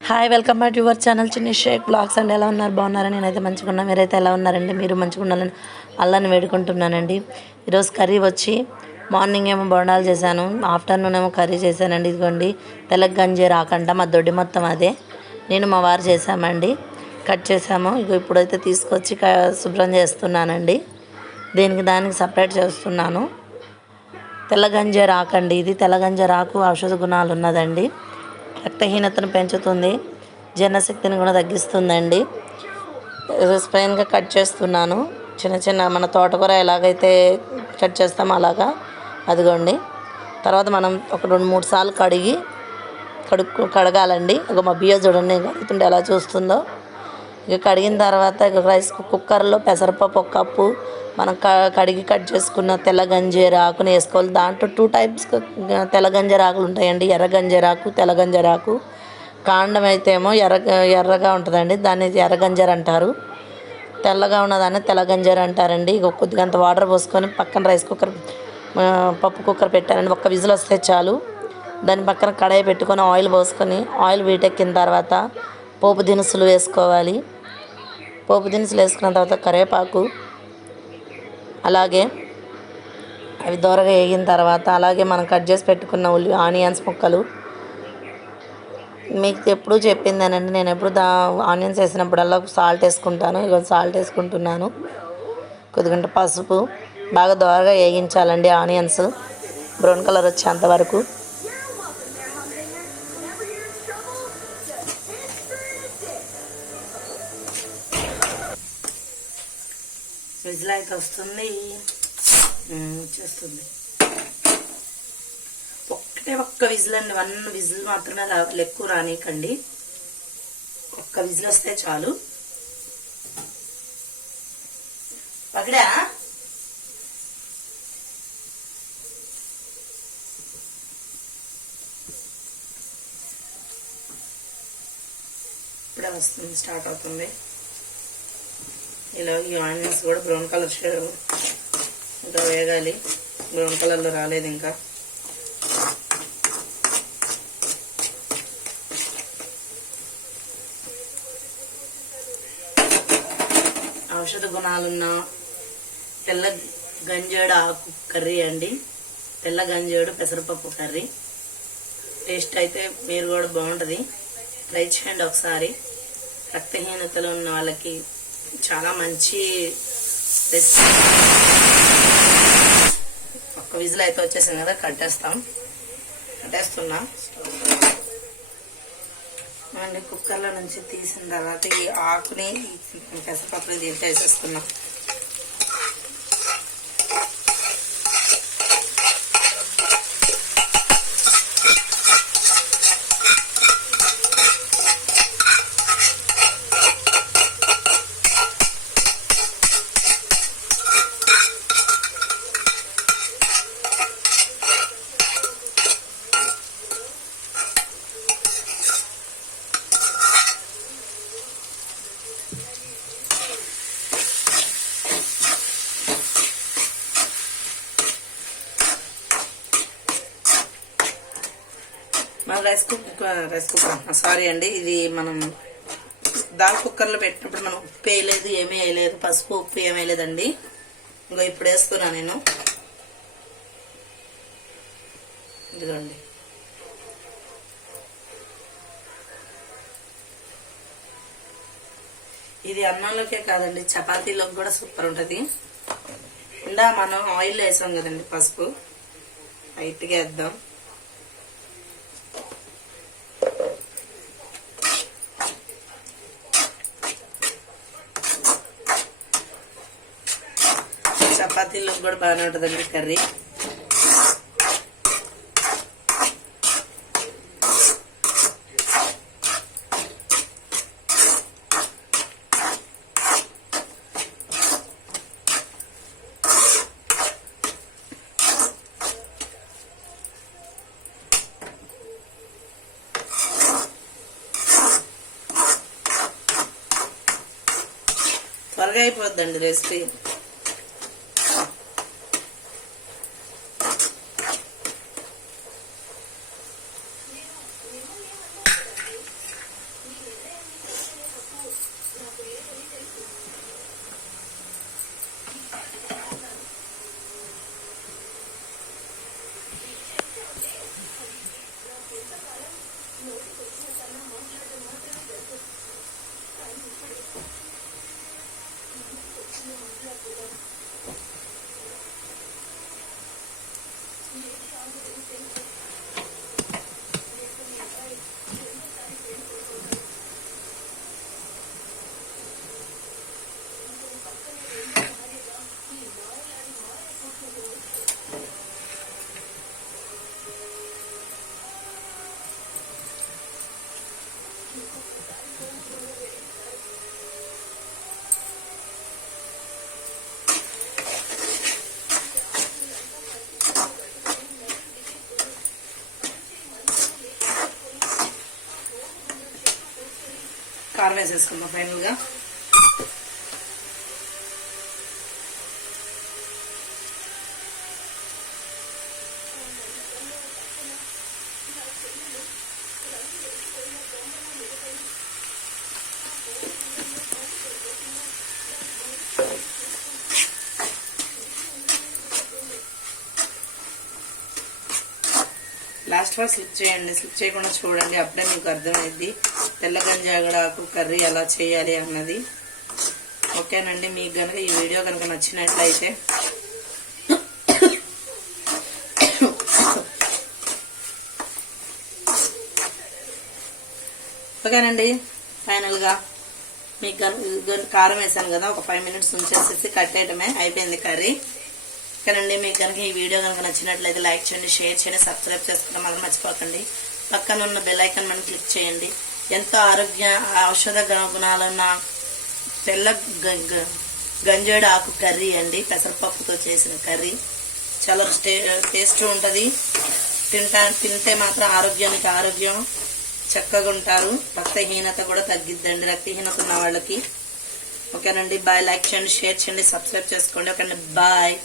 Hi welcome back to your channel చిన్ని Sheikh blogs అండి. ఎలా ఉన్నారు? బాగున్నారా? నేనైతే మంచిగా ఉన్నా. మీరైతే ఎలా ఉన్నారండి? మీరు మంచిగా ఉండాలని అల్లాని వేడుకుంటున్నానండి. ఈరోజు కర్రీ వచ్చి మార్నింగ్ ఏమో బొండాలు చేశాను, ఆఫ్టర్నూన్ ఏమో కర్రీ చేశానండి. ఇదిగోండి తెల్ల గంజి రాకంట మా దొడ్డి మొత్తం అదే నేను మా వారు చేసామండి. కట్ చేసాము. ఇప్పుడైతే తీసుకొచ్చి శుభ్రం చేస్తున్నానండి. దానికి సపరేట్ చేస్తున్నాను. తెల్ల గంజి రాకండి, ఇది తెల్ల గంజి రాకు ఔషధ గుణాలు ఉన్నదండి. రక్తహీనతను పెంచుతుంది, జీర్ణశక్తిని కూడా తగ్గిస్తుందండి. స్పైన్గా కట్ చేస్తున్నాను. చిన్న చిన్న మన తోటకూర ఎలాగైతే కట్ చేస్తామో అలాగా అదిగోండి. తర్వాత మనం ఒక 2-3 సార్లు కడగాలండి. మా బియ్య చూడండి కడుగుతుంటే ఎలా చూస్తుందో. కడిగిన తర్వాత రైస్ కుక్కర్లో పెసరపప్పు 1 కప్పు, మనం కడిగి కట్ చేసుకున్న తెల్ల గంజేరు ఆకుని వేసుకోవాలి. దాంట్లో 2 టైప్స్ తెల్ల గంజేరు ఆకులు ఉంటాయండి, ఎర్ర గంజేరు ఆకు, తెల్ల గంజేరు ఆకు. కాండం అయితే ఏమో ఎర్రగా ఉంటుందండి, దాన్ని ఎర్ర గంజేరు అంటారు. తెల్లగా ఉన్నదాన్ని తెల్ల గంజేరు అంటారండి. కొద్దిగా అంత వాటర్ పోసుకొని పక్కన పప్పు కుక్కర్ పెట్టానండి. 1 విజిల్ వస్తే చాలు. దాని పక్కన కడాయి పెట్టుకొని ఆయిల్ పోసుకొని ఆయిల్ వీటెక్కిన తర్వాత పోపు దినుసులు వేసుకోవాలి. పోపు దినుసులు వేసుకున్న తర్వాత కరివేపాకు, అలాగే అవి దోరగా వేగిన తర్వాత అలాగే మనం కట్ చేసి పెట్టుకున్న ఆనియన్స్ ముక్కలు. మీకు ఎప్పుడు చెప్పిందేనండి, నేను ఎప్పుడు ఆనియన్స్ వేసినప్పుడల్లా సాల్ట్ వేసుకుంటాను. సాల్ట్ వేసుకుంటున్నాను. కొద్దిగంట పసుపు. బాగా దోరగా వేగించాలండి ఆనియన్స్ బ్రౌన్ కలర్ వచ్చేంత వరకు. విజిల్ అయితే వస్తుంది, చేస్తుంది. ఒక్క విజిల్ అండి, 1 విజిల్ మాత్రమే రావాలి, ఎక్కువ రానీకండి. 1 విజిల్ వస్తే చాలు. పగడా ఇప్పుడే వస్తుంది, స్టార్ట్ అవుతుంది. ఇలా ఈ ఆనియన్స్ కూడా బ్రౌన్ కలర్ ఇంకా వేగాలి. బ్రౌన్ కలర్లో రాలేదు ఇంకా. ఔషధ గుణాలున్న తెల్ల గంజేడు ఆకు కర్రీ అండి. తెల్ల గంజేడు పెసరపప్పు కర్రీ. టేస్ట్ అయితే మీరు కూడా బాగుంటుంది, ట్రై చేయండి ఒకసారి. రక్తహీనతలో ఉన్న వాళ్ళకి చాలా మంచి రెసిపీ. 1 విజిల్ అయితే వచ్చేసింది కదా, కట్టేస్తున్నా. అండి కుక్కర్లో నుంచి తీసిన తర్వాత ఈ ఆకుని పెసరపప్పుని దీంట్లో వేసేస్తున్నా. మన రైస్ కుక్కర్ సారీ అండి, ఇది మనం దాల్ కుక్కర్లో పెట్టినప్పుడు మనం ఉప్పు వేయలేదు, ఏమీ వేయలేదు, పసుపు ఉప్పు ఏమీ వేయలేదండి. ఇప్పుడు వేస్తున్నా నేను. ఇదిగోండి, ఇది అన్నంలోకే కాదండి, చపాతీలోకి కూడా సూపర్ ఉంటుంది. మనం ఆయిల్ వేసాం కదండి, పసుపు లైట్గా వేద్దాం. చపాతీలో కూడా బాగానే ఉంటుందండి కర్రీ. త్వరగా అయిపోద్దండి రెసిపీ. కారం వేసేసుకుందాం ఫైనల్గా. లాస్ట్ వరకు స్లిప్ చేయండి, స్లిప్ చేయకుండా చూడండి, అప్పుడే మీకు అర్థమైంది తెల్ల గంజాగడాకు కర్రీ ఎలా చేయాలి అన్నది. ఓకేనండి, మీకు కనుక ఈ వీడియో కనుక నచ్చినట్లయితే ఓకేనండి, ఫైనల్గా మీకు కారం వేసాను కదా, ఒక 5 minutes ఉంచేసేసి కట్టేయటమే, అయిపోయింది కర్రీ. ఓకేనండి, మీకు కనుక ఈ వీడియో కనుక నచ్చినట్లయితే లైక్ చేయండి, షేర్ చేయండి, సబ్స్క్రైబ్ చేసుకోవడం మాత్రం మర్చిపోకండి. పక్కన ఉన్న బెల్ ఐకాన్ మనం క్లిక్ చేయండి. ఎంతో ఔషధ గుణాలున్న తెల్ల గంజేడు ఆకు కర్రీ అండి, పెసరపప్పుతో చేసిన కర్రీ. చాలా టేస్ట్ ఉంటుంది. తింటే మాత్రం ఆరోగ్యానికి ఆరోగ్యం, చక్కగా ఉంటారు. రక్తహీనత కూడా తగ్గిద్దండి రక్తహీనత ఉన్న వాళ్ళకి. ఓకేనండి, బాయ్. లైక్ చేయండి, షేర్ చేయండి, సబ్స్క్రైబ్ చేసుకోండి. ఓకేనండి, బాయ్.